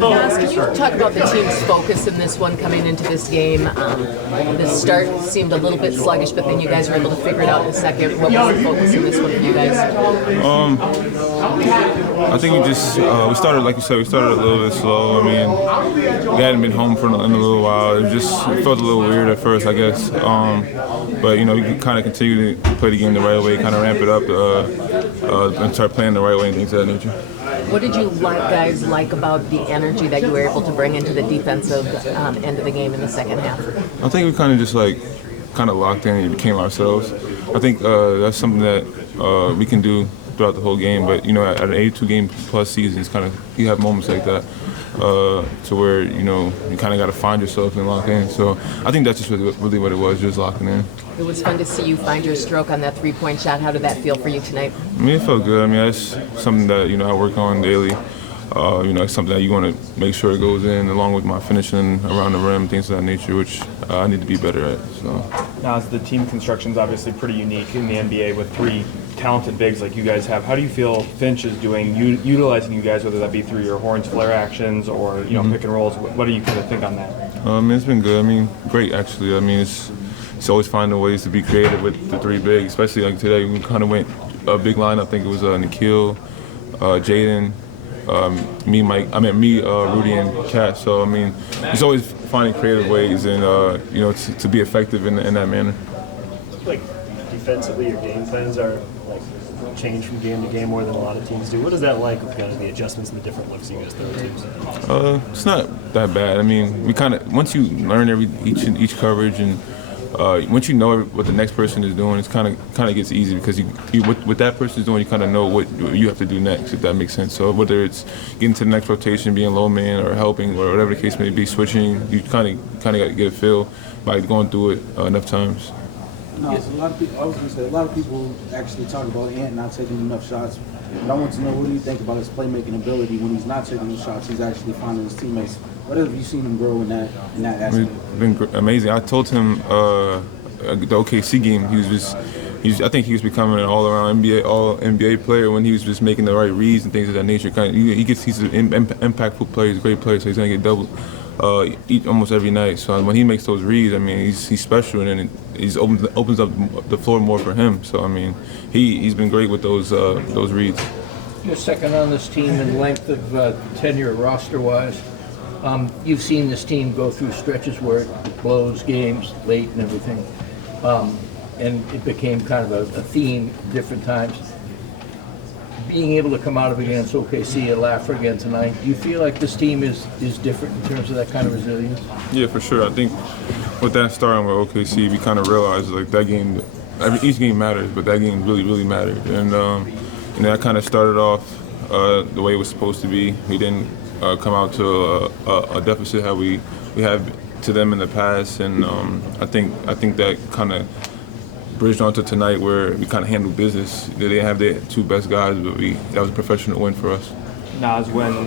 Nas, can you talk about the team's focus in this one coming into this game? The start seemed a little bit sluggish, but then you guys were able to figure it out in a second. What was the focus in this one for you guys? I think we just we started, like you said, we started a little bit slow. I mean, we hadn't been home in a little while. It felt a little weird at first, I guess. But you know, we kind of continue to play the game the right way, kind of ramp it up, and start playing the right way and things of that nature. What did you guys like about the energy that you were able to bring into the defensive end of the game in the second half? I think we kind of just kind of locked in and became ourselves. I think that's something that we can do throughout the whole game. But you know, at an 82 game plus season, it's kind of, you have moments like that to where you know you kind of got to find yourself and lock in. So I think that's just really what it was, just locking in. It was fun to see you find your stroke on that three-point shot. How did that feel for you tonight? I mean, it felt good. I mean, that's something that, you know, I work on daily. You know, it's something that you want to make sure it goes in, along with my finishing around the rim, things of that nature, which I need to be better at. So. Now, as the team construction is obviously pretty unique in the NBA with three talented bigs like you guys have, how do you feel Finch is doing, utilizing you guys, whether that be through your horns, flare actions, or you know, pick and rolls? What do you kind of think on that? I mean, it's been good. I mean, great actually. I mean, it's always finding ways to be creative with the three bigs, especially like today. We kind of went a big lineup. I think it was Nikhil, Jaden, me, Rudy, and Kat. So I mean, it's always finding creative ways and you know, to be effective in that manner. Like defensively, your game plans are like change from game to game more than a lot of teams do. What is that like with kind of the adjustments and the different looks you guys throw at teams? It's not that bad. I mean, we kind of, once you learn each coverage and once you know what the next person is doing, it's kind of gets easy because you what that person is doing, you kind of know what you have to do next, if that makes sense. So whether it's getting to the next rotation, being low man, or helping, or whatever the case may be, switching, you kind of got to get a feel by going through it enough times. No, so a lot of people. I was going to say a lot of people actually talk about Ant not taking enough shots. But I want to know, what do you think about his playmaking ability when he's not taking those shots? He's actually finding his teammates. What have you seen him grow in that aspect? It's been amazing. I told him the OKC game, I think he was becoming an all-around NBA player when he was just making the right reads and things of that nature. He's an impactful player. He's a great player, so he's gonna get double almost every night. So when he makes those reads, I mean, he's special, and he's opens up the floor more for him. So I mean, he's been great with those reads. You're second on this team in length of tenure roster-wise. You've seen this team go through stretches where it blows games late and everything, and it became kind of a theme different times. Being able to come out of it against OKC and Laffer again tonight, do you feel like this team is different in terms of that kind of resilience? Yeah, for sure. I think with that starting with OKC, we kind of realized like that game, each game matters, but that game really, really mattered. And you know, that kind of started off the way it was supposed to be. We didn't come out to a deficit how we have to them in the past, and I think that kind of bridged onto tonight where we kind of handled business. They didn't have their two best guys, but that was a professional win for us. Nas, when,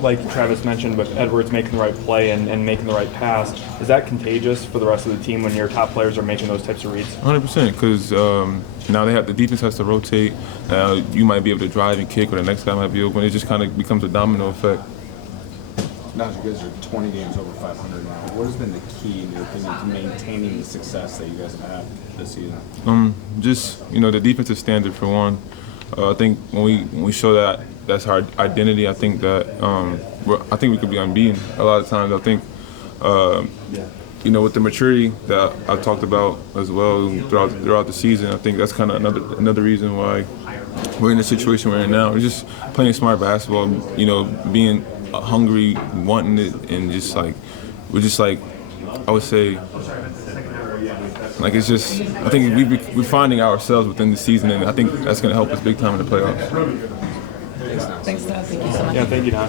like Travis mentioned, with Edwards making the right play and making the right pass, is that contagious for the rest of the team when your top players are making those types of reads? 100%, because now the defense has to rotate. You might be able to drive and kick, or the next guy might be open. It just kind of becomes a domino effect. Now you guys are 20 games over 500 now. What has been the key, in your opinion, to maintaining the success that you guys have had this season? Just, you know, the defensive standard for one. I think when we show that's our identity, I think that I think we could be unbeaten. A lot of times, I think you know, with the maturity that I talked about as well throughout the season, I think that's kind of another reason why we're in the situation we're in now. We're just playing smart basketball, you know, being hungry, wanting it, and just like we're just like, I would say, like it's just, I think we're finding ourselves within the season, and I think that's going to help us big time in the playoffs. Thanks, Nas. Thank you so much. Yeah, thank you, Nas.